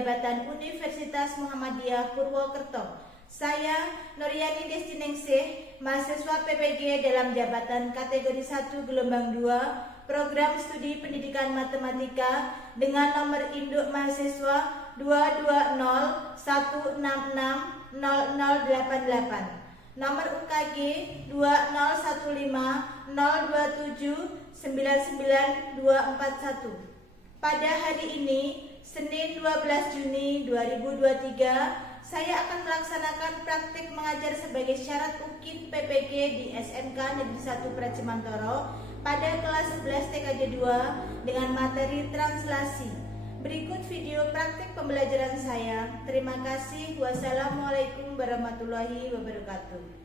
Jabatan Universitas Muhammadiyah Purwokerto. Saya Nuryani Destiningsih, mahasiswa PPG dalam jabatan kategori 1 gelombang 2, program studi pendidikan matematika dengan nomor induk mahasiswa 22016600088, nomor UKG 2015027994241. Pada hari ini, Senin 12 Juni 2023, saya akan melaksanakan praktik mengajar sebagai syarat UKIN PPG di SMK Negeri 1 Pracimantoro pada kelas 11 TKJ 2 dengan materi translasi. Berikut video praktik pembelajaran saya. Terima kasih. Wassalamualaikum warahmatullahi wabarakatuh.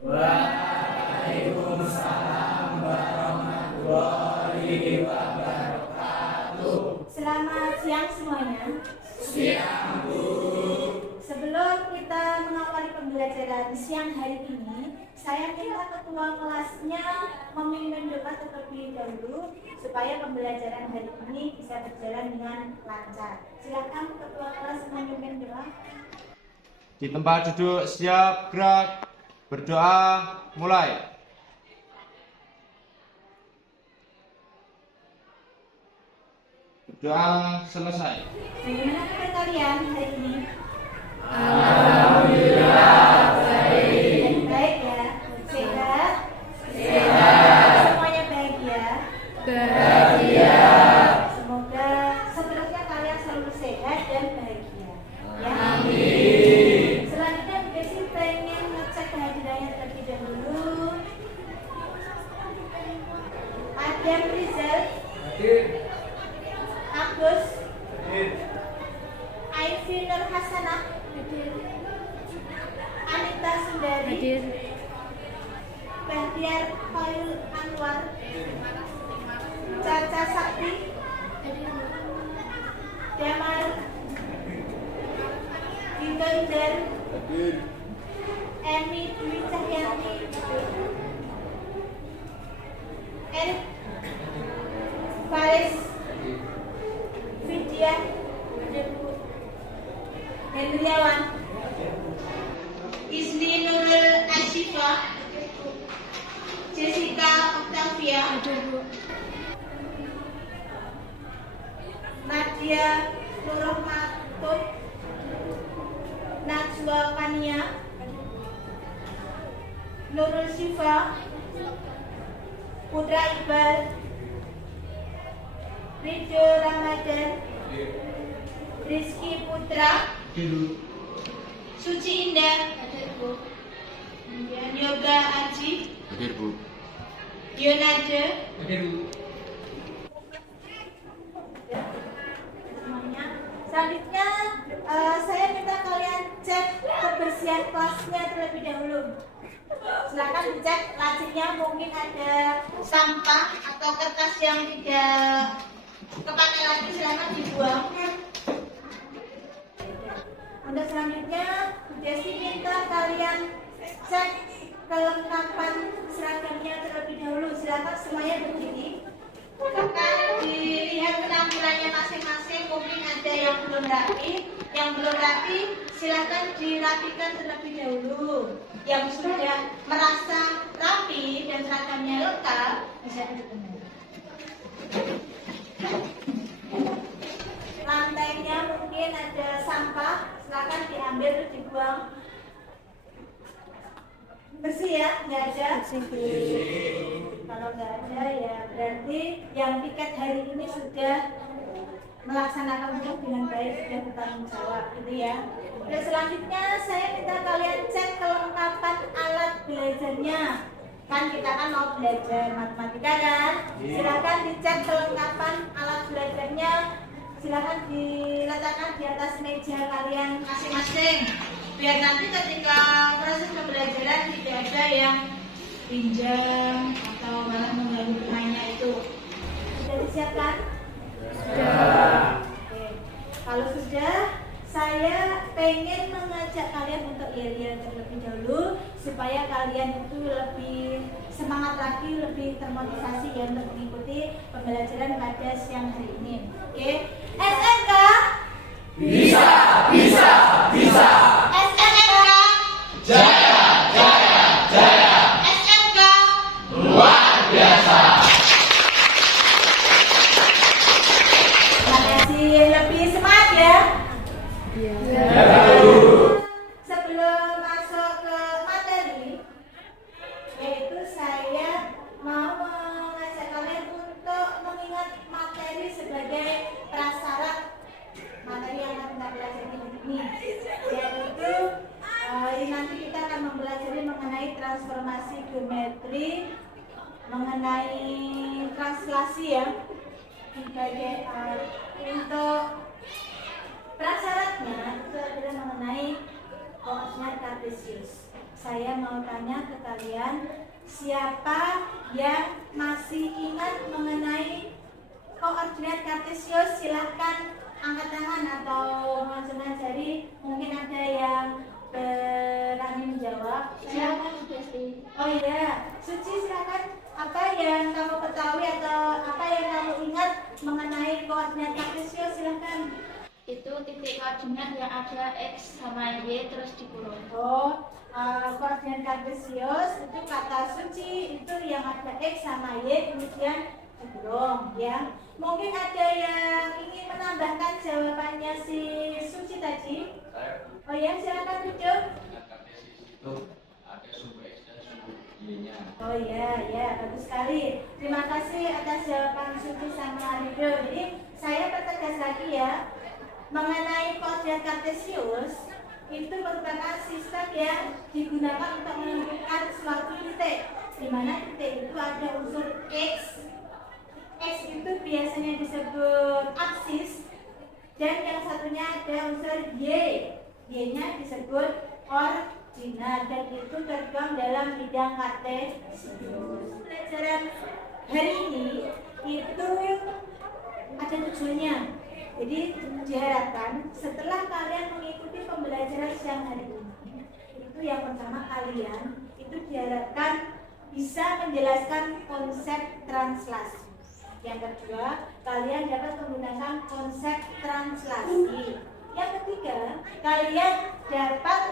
Waalaikumsalam warahmatullahi wabarakatuh. Selamat siang semuanya. Siang, Bu. Sebelum kita mengawali pembelajaran siang hari ini, saya minta ketua kelasnya memimpin doa terlebih dahulu supaya pembelajaran hari ini bisa berjalan dengan lancar. Silakan ketua kelas memimpin doa. Di tempat duduk siap, gerak, berdoa, mulai. Berdoa selesai. Bagaimana kabar kalian hari ini? Alhamdulillah baik. Baik ya. Sehat? Sehat. Semuanya baik ya? Bahagia. Semoga seterusnya kalian selalu sehat dan bahagia. Ya. Amin. Selanjutnya Bu Desi pengen ngecek kehadirannya terlebih dahulu. Adam Rizal, Hadir. Agus, Hadir. Aifi Nur Hasanah, Anita Sundari, Bahtiar Khairul Anwar, Caca Sakti, Jamal Dindonder, Hadir. Emi Dwi Cahyanti, Erik Faris, Vidya Hendriawan, Isli Nurul Ashifah, Jessica Octavia, Nadia Nurrohmatun, Najwa Kania, Nurul Syifa, Putra Iqbal, Ridho Ramadan, Rizky Putra, Suci Indah, kemudian Yoga Aji, Hadir, Bu. Yonade, Hadir, Bu. semuanya. Selanjutnya saya minta kalian cek kebersihan kelasnya terlebih dahulu. Silakan dicek lacinya, mungkin ada sampah atau kertas yang tidak kepakai lagi, silakan dibuang. Untuk selanjutnya, Bu Desi minta kalian cek kelengkapan seragamnya terlebih dahulu. Silakan semuanya berdiri. Akan dilihat penampilannya masing-masing, mungkin ada yang belum rapi. Yang belum rapi, silakan dirapikan terlebih dahulu. Yang sudah merasa rapi dan seragamnya lengkap, bisa duduk kembali. Lantainya mungkin ada sampah, silakan diambil terus dibuang. Bersih ya, nggak ada. Kalau nggak ada ya berarti yang piket hari ini sudah melaksanakan tugas dengan baik, sudah bertanggung jawab, gitu ya. Dan selanjutnya saya minta kalian cek kelengkapan alat belajarnya. Kan kita kan mau belajar matematika kan? Silakan dicek kelengkapan alat belajarnya. Silakan diletakkan di atas meja kalian masing-masing. Biar nanti ketika proses pembelajaran tidak ada yang pinjam atau malah mengganggu temannya itu. Sudah disiapkan? Sudah. Oke. Kalau sudah, saya pengen mengajak kalian untuk yel-yel terlebih dahulu supaya kalian itu lebih semangat lagi, lebih termotivasi ya untuk mengikuti pembelajaran pada siang hari ini. Oke, SMK Bisa, bisa, bisa. SMK Jaya, jaya, jaya. SMK Luar biasa. Terima kasih, lebih semangat ya. Ya, Bu. Sebelum masuk ke materi, yaitu saya mau mengajak kalian untuk mengingat materi sebagai prasyarat materi yang akan kita pelajari hari ini, yaitu nanti kita akan mempelajari mengenai transformasi geometri, mengenai translasi ya, sebagai untuk prasyaratnya itu adalah mengenai koordinat kartesius. Saya mau tanya ke kalian, siapa yang masih ingat mengenai koordinat kartesius? Silahkan angkat tangan atau mengacungkan jari. Mungkin ada yang berani menjawab. Oh iya, Suci silakan. Apa yang kamu ketahui atau apa yang kamu ingat mengenai koordinat kartesius? Silahkan. Itu titik koordinat yang ada X sama Y terus dikurung. Oh, koordinat kartesius itu kata Suci itu yang ada X sama Y kemudian dikurung ya. Mungkin ada yang ingin menambahkan jawabannya si Suci tadi? Oh ya, silakan duduk. Itu ada sumber X dan sumber Y-nya. Oh ya, ya bagus sekali. Terima kasih atas jawaban Suci sama Rido. Jadi saya pertegas lagi ya, mengenai koordinat kartesius itu merupakan sistem yang digunakan untuk menentukan suatu titik, di mana titik itu ada unsur X. X itu biasanya disebut aksis, dan yang satunya ada unsur Y. Y-nya disebut ordinat, dan itu tertuang dalam bidang kartesius. Pelajaran hari ini itu ada tujuannya. Jadi diharapkan setelah kalian mengikuti pembelajaran siang hari ini, itu yang pertama kalian itu diharapkan bisa menjelaskan konsep translasi. Yang kedua, kalian dapat menggunakan konsep translasi. Yang ketiga, kalian dapat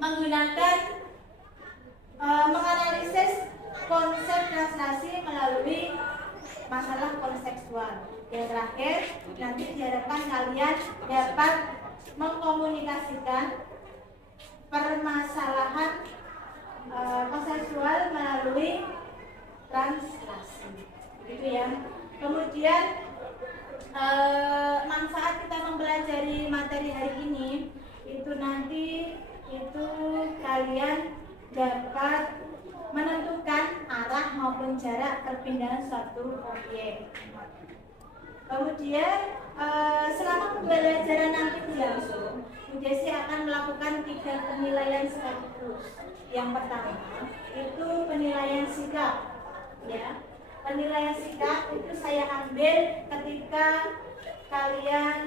menggunakan menganalisis konsep translasi melalui masalah konseptual. Yang terakhir, nanti diharapkan kalian dapat mengkomunikasikan permasalahan konseptual melalui translasi. Begitu ya. Kemudian manfaat kita mempelajari materi hari ini itu nanti itu kalian dapat menentukan arah maupun jarak perpindahan suatu objek. Kemudian selama pembelajaran nanti berlangsung, Bu Desi akan melakukan 3 penilaian sekaligus. Yang pertama itu penilaian sikap, ya. Penilaian sikap itu saya ambil ketika kalian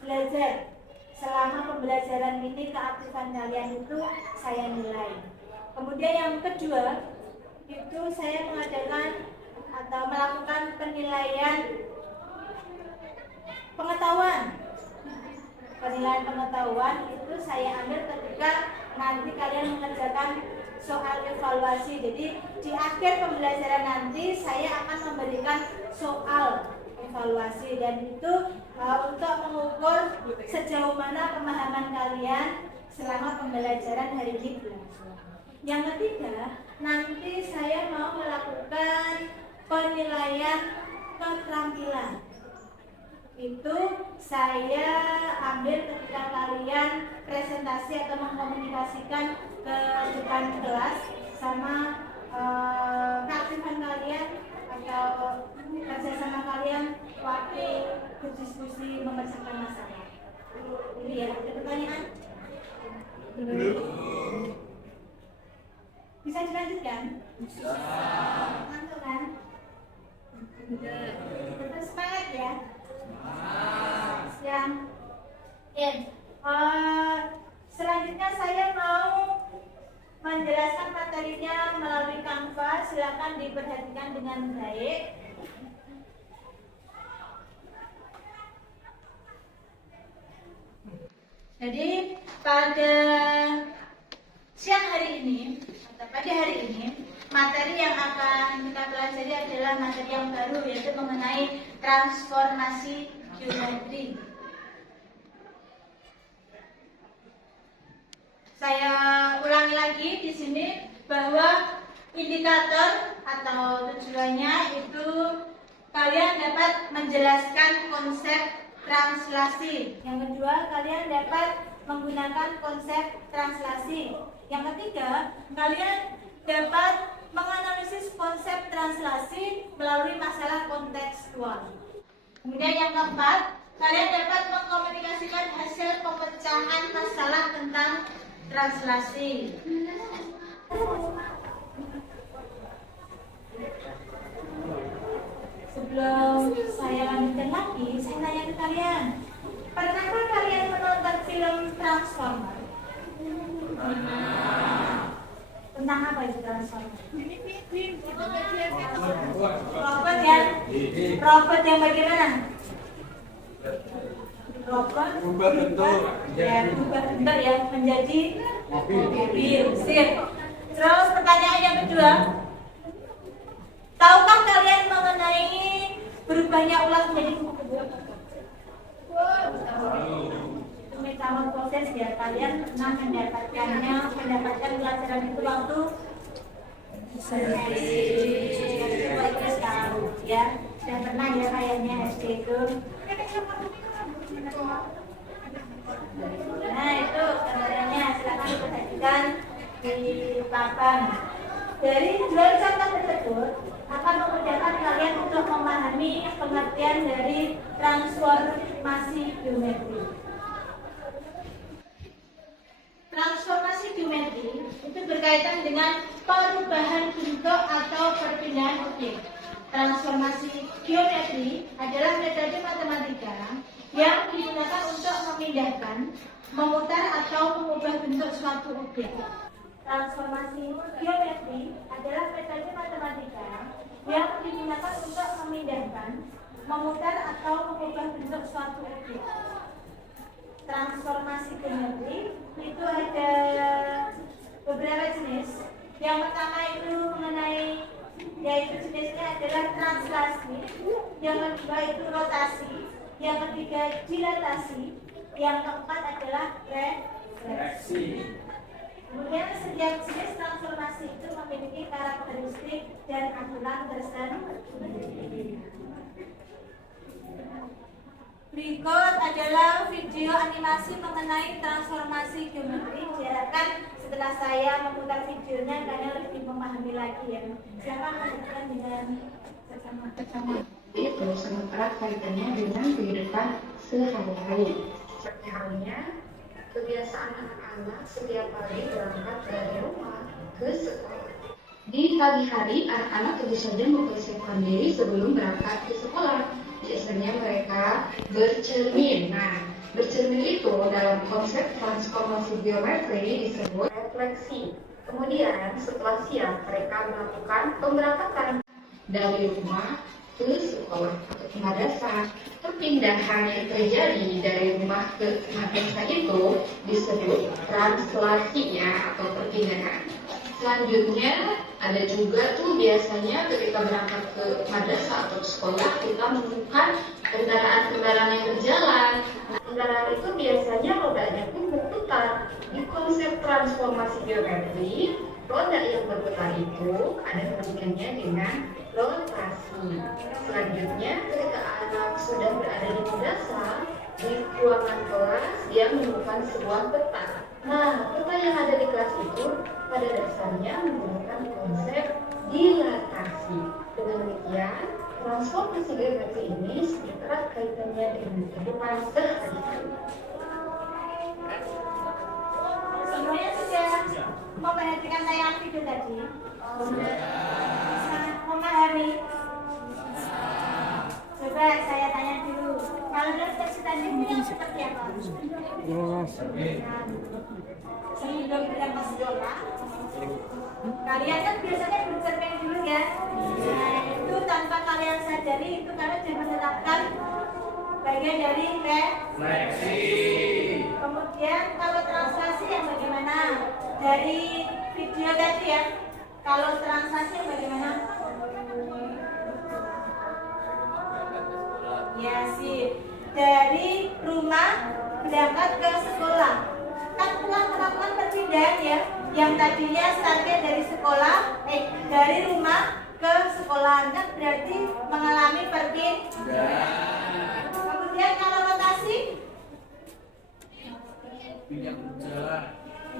belajar. Selama pembelajaran ini keaktifan kalian itu saya nilai. Kemudian yang kedua itu saya mengadakan atau melakukan penilaian pengetahuan. Penilaian pengetahuan itu saya ambil ketika nanti kalian mengerjakan soal evaluasi. Jadi di akhir pembelajaran nanti saya akan memberikan soal evaluasi, dan itu untuk mengukur sejauh mana pemahaman kalian selama pembelajaran hari ini berlangsung. Yang ketiga, nanti saya mau melakukan penilaian keterampilan. Itu saya ambil ketika kalian presentasi atau mengkomunikasikan ke depan kelas sama keaktifan kalian atau kerjasama kalian waktu berdiskusi memecahkan masalah. Ini ya, ada pertanyaan? Bisa dilanjutkan? Bisa. Ngantuk kan? Tetap semangat ya. Siang. Oke. Selanjutnya saya mau menjelaskan materinya melalui silakan diperhatikan dengan baik. Jadi pada siang hari ini atau pada hari ini, materi yang akan kita pelajari adalah materi yang baru, yaitu mengenai transformasi geometri. Saya ulangi lagi di sini bahwa indikator atau tujuannya itu kalian dapat menjelaskan konsep translasi. Yang kedua, kalian dapat menggunakan konsep translasi. Yang ketiga, kalian dapat menganalisis konsep translasi melalui masalah kontekstual. Kemudian yang keempat, kalian dapat mengkomunikasikan hasil pemecahan masalah tentang translasi. Sebelum saya lanjutkan lagi, saya tanya ke kalian, pernahkah kalian menonton film Transformer? Tentang apa itu Transformer? Robot yang bagaimana? Robot Berubah bentuk. berubah bentuk ya menjadi mobil. Sip. Terus pertanyaan yang kedua, tahukah kalian mengenai berubahnya ular menjadi kupu-kupu? Itu metamorfosis ya, kalian pernah mendapatkan pelajaran itu waktu SD tahu ya, dan pernah ya kayaknya SD itu. Nah itu gambarannya, silakan diperhatikan di papan. Dari dua contoh tersebut akan memudahkan kalian untuk memahami pengertian dari transformasi geometri. Transformasi geometri itu berkaitan dengan perubahan bentuk atau perpindahan objek. Transformasi geometri adalah metode matematika yang digunakan untuk memindahkan, memutar atau mengubah bentuk suatu objek. Transformasi geometri adalah metode matematika yang digunakan untuk memindahkan, memutar atau mengubah bentuk suatu objek. Transformasi geometri itu ada beberapa jenis. Yang pertama itu mengenai, yaitu jenisnya adalah translasi. Yang kedua itu rotasi. Yang ketiga dilatasi. Yang keempat adalah refleksi. Kemudian setiap jenis transformasi itu memiliki karakteristik dan aturan tersendiri. Berikut adalah video animasi mengenai transformasi geometri. Diharapkan setelah saya memutar videonya kalian lebih memahami lagi ya. Silakan menonton dengan bersama-sama. Itu sangat erat kaitannya dengan kehidupan sehari-hari. Seperti halnya kebiasaan anak-anak setiap hari berangkat dari rumah ke sekolah. Di pagi hari, anak-anak tentu saja mempersiapkan diri sebelum berangkat ke sekolah. Biasanya mereka bercermin. Nah, bercermin itu dalam konsep transformasi geometri disebut refleksi. Kemudian setelah siap, mereka melakukan pemberangkatan dari rumah ke sekolah atau ke madrasah. Perpindahan yang terjadi dari rumah ke madrasah itu disebut translasi ya, atau perpindahan. Selanjutnya ada juga tuh biasanya ketika berangkat ke madrasah atau sekolah kita menemukan kendaraan-kendaraan yang berjalan. Nah, kendaraan itu biasanya rodanya pun berputar. Di konsep transformasi geometri, roda yang berputar itu ada hubungannya dengan rotasi. Selanjutnya ketika anak sudah berada di madrasah, di ruangan kelas dia menemukan sebuah peta. Nah, peta yang ada di kelas itu pada dasarnya menggunakan konsep dilatasi. Dengan demikian, transformasi geometri ini erat kaitannya dengan kehidupan sehari-hari. Semuanya sudah memperhatikan tayangan video tadi? Sangat memahami? Coba saya tanya dulu, kalau dalam cita-citanya yang seperti apa? Sebelum kita ke sekolah, Kalian kan biasanya bercermin dulu ya. Nah, itu tanpa kalian sadari itu kalian sudah menerapkan bagian dari refleksi. Kemudian kalau translasi yang bagaimana? Dari video tadi ya. Kalau translasi yang bagaimana? Ya sih. Dari rumah berangkat ke sekolah. Kan pulang melakukan perpindahan ya. Yang tadinya startnya dari sekolah, dari rumah ke sekolah, kan berarti mengalami perpindahan. Kemudian kalau rotasi,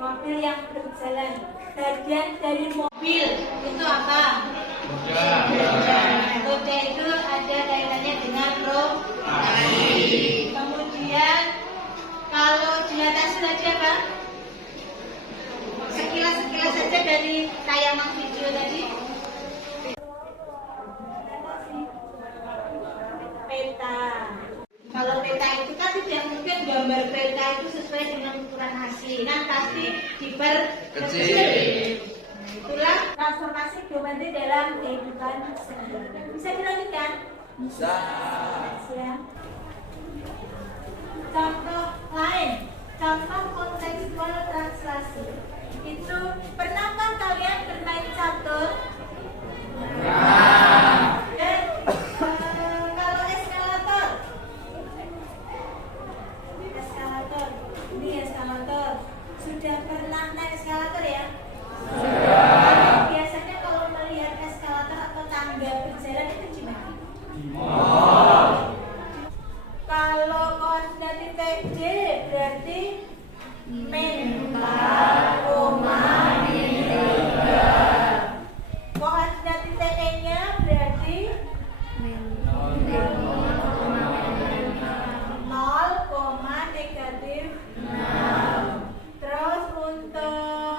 mobil yang berjalan. Bagian dari mobil itu apa? Roda itu ada kaitannya dengan roda. Kemudian kalau di atas tadi apa? Sekilas saja dari tayangan video tadi. Peta. Kalau peta itu kan tidak mungkin gambar peta itu sesuai dengan ukuran asli. Nah, pasti diperkecil. Itulah transformasi geometri dalam kehidupan sehari-hari. Bisa dilanjutkan? Bisa. Contoh lain, contoh kontekstual translasi. Itu pernahkah kalian bermain catur? Kalau eskalator, ini eskalator. Sudah pernah naik eskalator ya? Sudah. Biasanya kalau melihat eskalator atau tangga berjalan itu gimana? Kalau koordinat titik D berarti mental, koordinat titik E-nya berarti 0, negatif 6. Terus untuk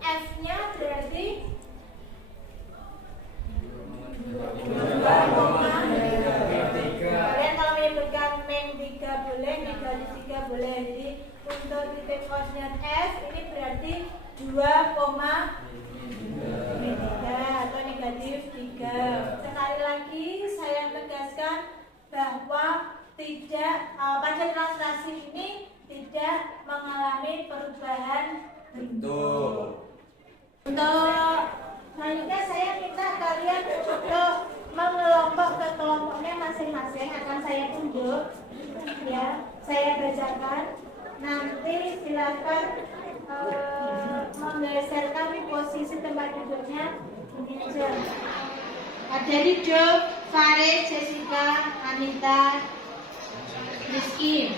F-nya berarti 2,3. Kalian kalau menyebutkan min 3 boleh, negatif 3 boleh. Jadi untuk titik koordinat F ini berarti 2,3 atau negatif 3. Sekali lagi saya tegaskan bahwa pada translasi ini tidak mengalami perubahan bentuk. Untuk selanjutnya saya minta kalian untuk mengelompok ke kelompoknya masing-masing. Akan saya tunjuk ya, saya bacakan. Nanti silakan menggeserkan posisi tempat duduknya ini aja. Ada Rido, Farid, Jessica, Anita, Rizky.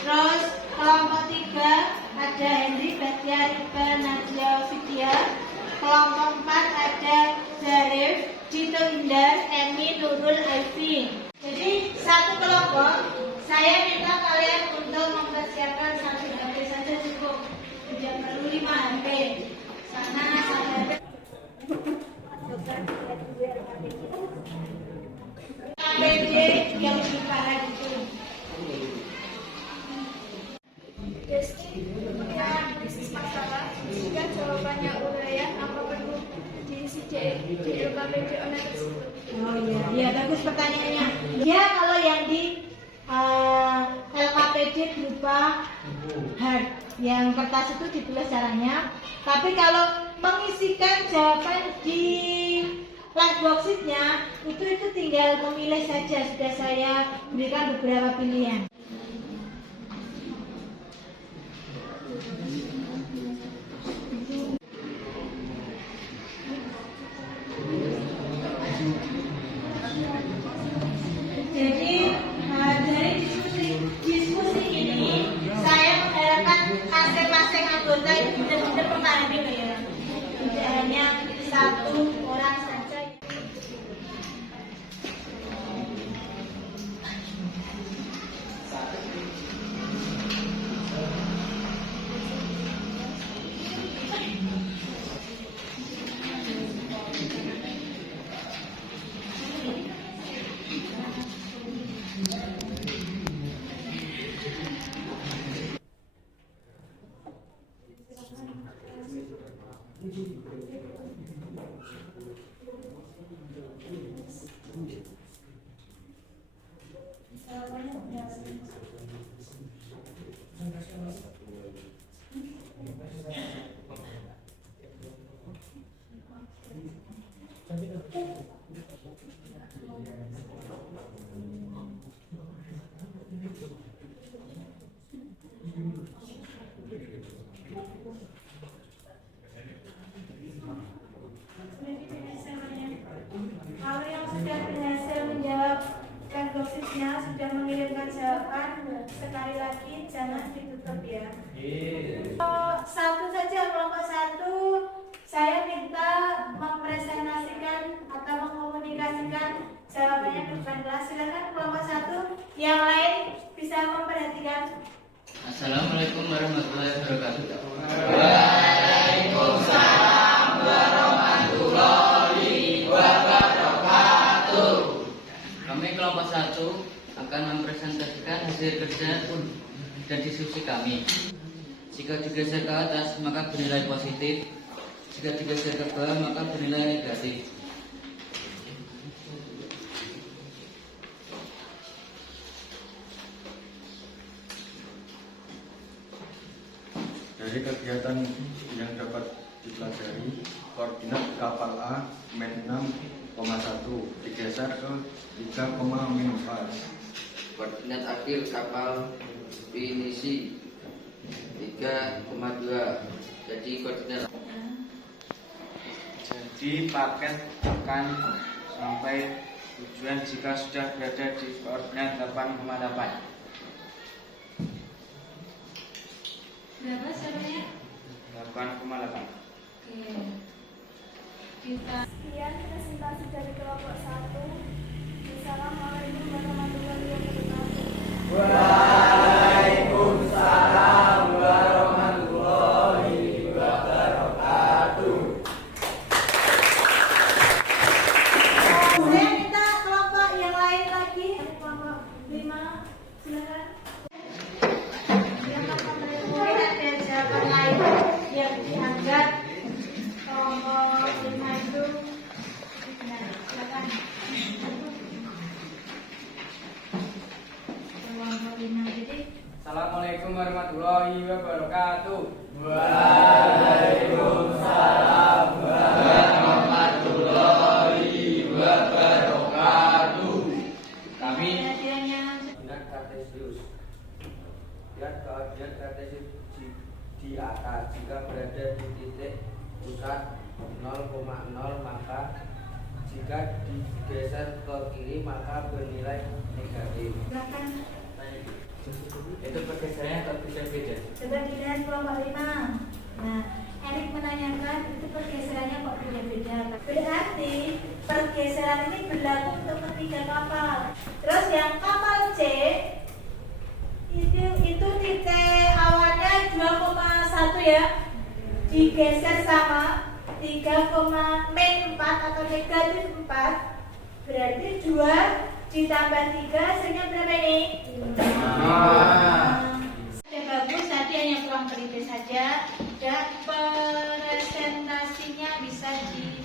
Terus kelompok 3 ada Henry, Batia, Riba, Nadia, Vidya. Kelompok 4 ada Zarif, Dito, Indar, Emi, Nurul, Aifi. Jadi satu kelompok saya minta kalian untuk mempersiapkan 1 HP saja cukup. Tidak perlu 5 HP. Sana sampai ABD yang diparah itu. Bisnis masalah. Jika jawabannya uraian, apa perlu diisi di LKPD online tersebut? Oh iya, bagus pertanyaannya. Ya, kalau yang di LKPD berupa hard, yang kertas itu ditulis caranya. Tapi kalau mengisikan jawaban di lunchbox sheet-nya itu tinggal memilih saja. Sudah saya berikan beberapa pilihan. Jadi dari diskusi ini saya mengharapkan masing-masing anggota itu benar-benar memahami ya. Tidak hanya satu orang saja. Jawabannya udah. Kalau yang sudah berhasil menjawab Gosipnya sudah mengirimkan jawaban, sekali lagi jangan ditutup ya. Satu saja, kelompok satu, saya minta mempresentasikan atau mengkomunikasikan jawabannya ke depan kelas. Silakan kelompok satu, yang lain bisa memperhatikan. Assalamualaikum warahmatullahi wabarakatuh. Waalaikumsalam warahmatullahi wabarakatuh. Kami kelompok 1 akan mempresentasikan hasil kerja dan diskusi kami. Jika digeser ke atas maka bernilai positif, jika digeser ke bawah maka bernilai negatif. Dari kegiatan yang dapat dipelajari, koordinat kapal A min 6,1 digeser ke 3,4. Koordinat akhir kapal finisi 3,2. Jadi koordinat. Jadi paket akan sampai tujuan jika sudah berada di koordinat 8,8. Berapa caranya? 8,8. Oke. Kita Sekian presentasi dari kelompok 1. Assalamualaikum warahmatullahi wabarakatuh. Waalaikumsalam warahmatullahi wabarakatuh. Saya minta kelompok yang lain lagi, kelompok 5, silakan. Yang mungkin ada jawaban lain yang dianggap kelompok 5 itu benar. Silakan. Kelompok 5 jadi Assalamualaikum warahmatullahi wabarakatuh. Waalaikumsalam warahmatullahi wabarakatuh. Kami hadiahnya koordinat kartesius. Lihat koordinat kartesius di atas. Jika berada di titik pusat 0,0 maka jika digeser ke kiri maka bernilai negatif. silakan. Itu pergeserannya atau beda-beda? Coba dilihat kelompok 5. Nah, Erik menanyakan itu pergeserannya kok beda-beda. Berarti pergeseran ini berlaku untuk ketiga kapal. Terus yang kapal C itu titik awalnya 2,1 ya, digeser sama 3,-4 atau negatif 4. Berarti 2 ditambah 3 hasilnya berapa ini? Sudah bagus, tadi hanya kurang teliti saja. Dan presentasinya bisa diakhiri.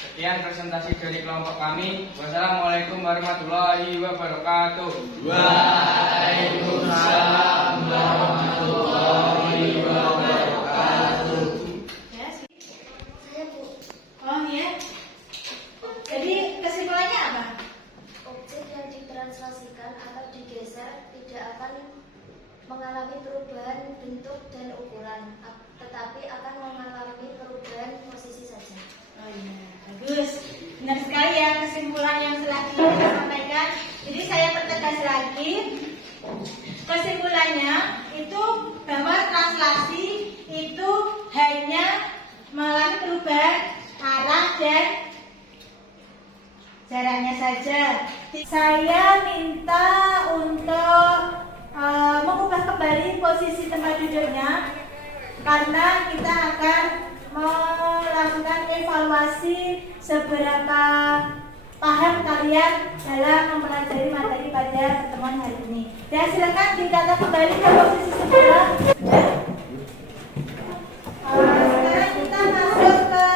Sekian presentasi dari kelompok kami. Wassalamualaikum warahmatullahi wabarakatuh. Waalaikumsalam warahmatullahi wabarakatuh. Ya, sih. Saya Bu, Oh ya. Jadi kesimpulannya apa? objek yang ditranslasikan atau digeser tidak akan mengalami perubahan bentuk dan ukuran, tetapi akan mengalami perubahan posisi saja. Oh iya, bagus. Benar sekali ya kesimpulan yang telah kita sampaikan. Jadi saya pertegas lagi. Kesimpulannya itu bahwa translasi itu hanya mengalami perubahan arah dan jaraknya saja. Saya minta untuk mengubah kembali posisi tempat duduknya karena kita akan melakukan evaluasi seberapa paham kalian dalam mempelajari materi pada pertemuan hari ini. Dan silakan ditata kembali ke posisi semula. Sekarang kita masuk ke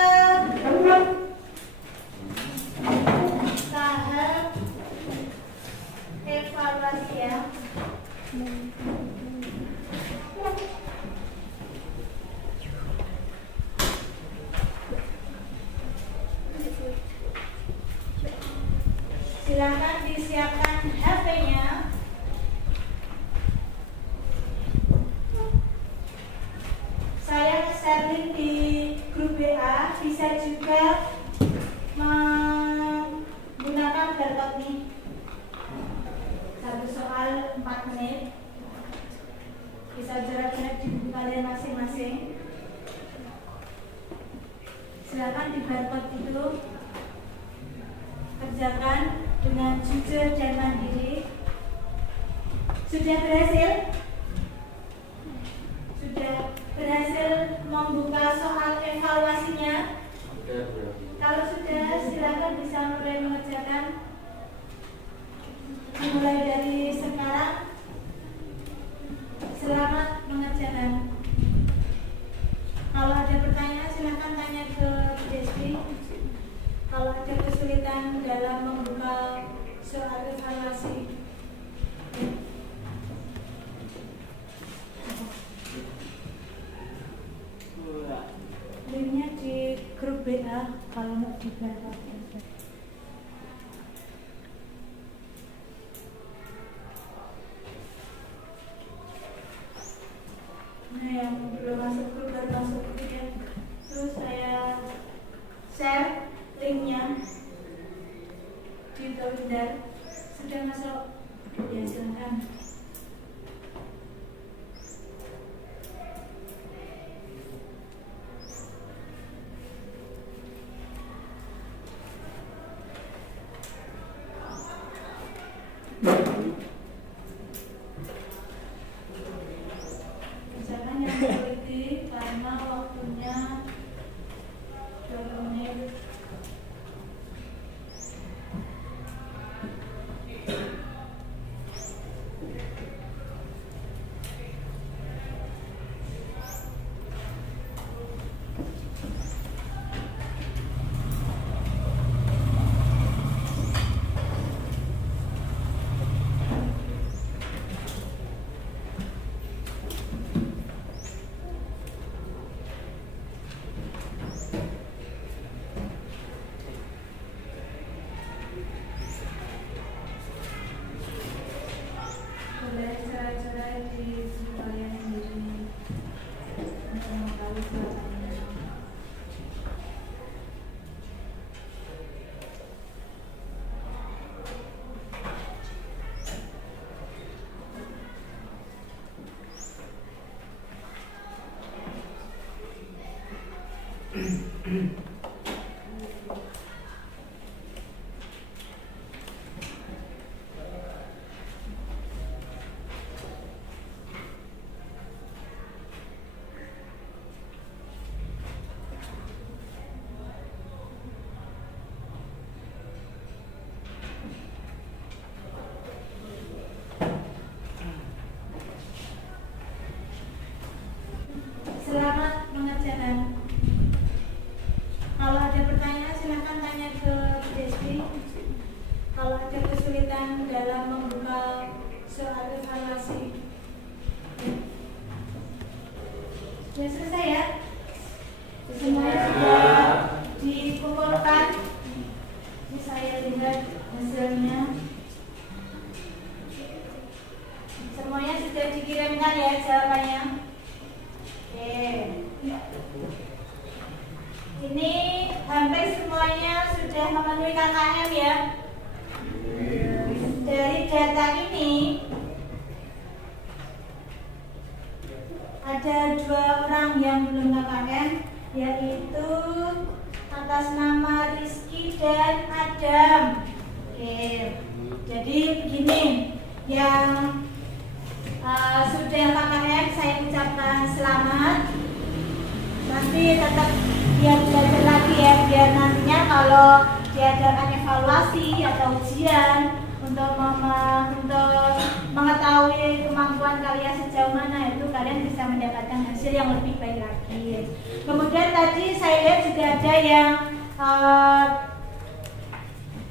Silakan disiapkan HP-nya. Saya share link di grup WA, bisa juga menggunakan barcode nih. Satu soal 4 menit. Bisa jarak-jarak di buku kalian masing-masing. Silakan di barcode itu kerjakan dengan jujur dan mandiri. Sudah berhasil? Sudah berhasil membuka soal evaluasinya? Kalau sudah, silakan bisa mulai mengerjakan. Mulai dari sekarang. Selamat mengerjakan. Kalau ada pertanyaan, silakan tanya ke DSP. Kalau ada kesulitan dalam membuka soal evaluasi, linknya di grup WA kalau mau dibaca. Nah, yang belum masuk grup baru masuk grup ya. Terus saya share linknya di Twitter. Sudah masuk? Ya, silakan. Kerjakan yang teliti karena waktunya 20 menit. Boleh cerai-cerai di kalian sendiri untuk mengetahui suasananya. Selamat mengerjakan. Kalau ada pertanyaan, silakan tanya ke DSP. Kalau ada kesulitan dalam membuka soal evaluasi. Sudah selesai ya? Semuanya sudah dikumpulkan. Ini saya lihat hasilnya. Semuanya sudah dikirimkan ya jawabannya. Oke. Ini hampir semuanya sudah memenuhi KKM ya. Dari data ini ada 2 orang yang belum KKM, yaitu atas nama Rizky dan Adam. Oke. Jadi begini, yang sudah KKM saya ucapkan selamat. Nanti tetap biar belajar lagi ya, biar nantinya kalau diadakan evaluasi atau ujian untuk mengetahui kemampuan kalian sejauh mana, itu kalian bisa mendapatkan hasil yang lebih baik lagi. Kemudian tadi saya lihat juga ada yang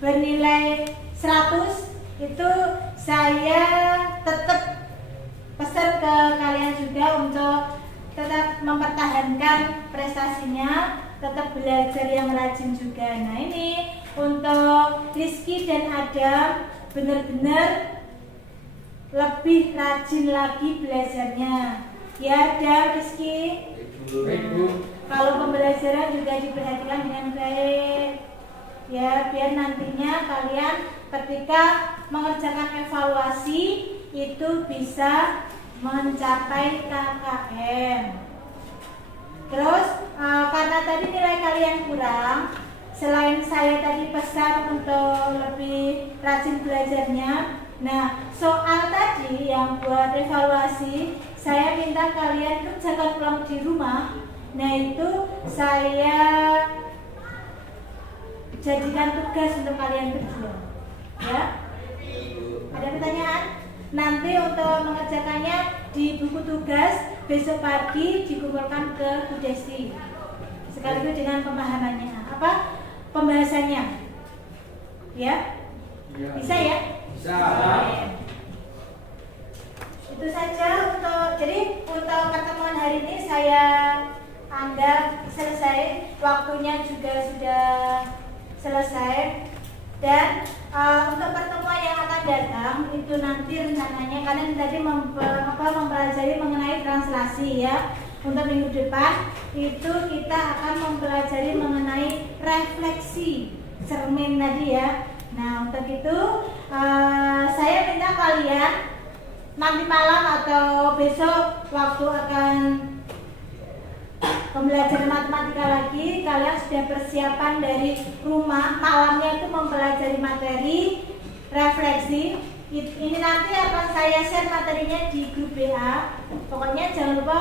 bernilai 100, itu saya tetap pesan ke kalian juga untuk tetap mempertahankan prestasinya, tetap belajar yang rajin juga. Nah, ini untuk Rizky dan Adam benar-benar lebih rajin lagi belajarnya. Ya, Adam, Rizky. Kalau pembelajaran juga diperhatikan dengan baik. Ya, biar nantinya kalian ketika mengerjakan evaluasi itu bisa mencapai KKM. Terus karena tadi nilai kalian kurang, selain saya tadi pesan untuk lebih rajin belajarnya, nah soal tadi yang buat evaluasi saya minta kalian kerjakan pulang di rumah. Nah itu saya jadikan tugas untuk kalian berdua. Ya, ada pertanyaan? Nanti untuk mengerjakannya di buku tugas besok pagi dikumpulkan ke Bu Desi sekaligus dengan pemahamannya, pembahasannya. Ya, bisa ya? Bisa. Itu saja jadi untuk pertemuan hari ini saya anggap selesai, waktunya juga sudah selesai. Dan untuk pertemuan yang akan datang itu nanti rencananya kalian tadi mempelajari mengenai translasi ya. Untuk minggu depan itu kita akan mempelajari mengenai refleksi cermin tadi ya. Nah untuk itu saya minta kalian nanti malam atau besok waktu akan pembelajaran matematika lagi, kalian sudah persiapan dari rumah, malamnya itu mempelajari materi refleksi. Ini nanti akan saya share materinya di grup BA. Pokoknya jangan lupa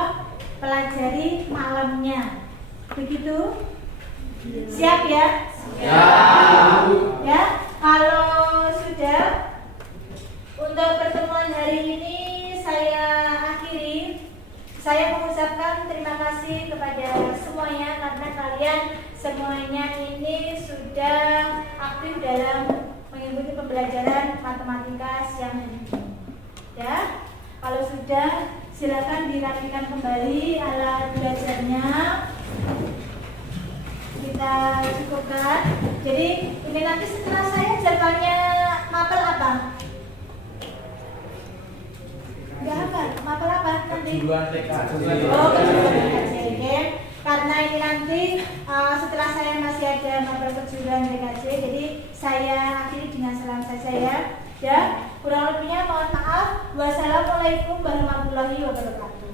pelajari malamnya. Begitu? Siap ya? Siap. Ya, kalau sudah untuk pertemuan hari ini saya akhiri. Saya mengucapkan terima kasih kepada semuanya karena kalian semuanya ini sudah aktif dalam mengikuti pembelajaran matematika siang hari ini. Ya, kalau sudah silakan dirapikan kembali alat belajarnya. Kita cukupkan. Jadi ini nanti setelah saya jadwalnya mapel apa? Enggak apa? Mapel apa nanti? Oh, kejuruan TKJ. Karena ini nanti setelah saya masih ada mapel kejuruan TKJ, jadi saya akhiri dengan salam saja ya. Ya, kurang lebihnya mohon maaf. Wassalamualaikum warahmatullahi wabarakatuh.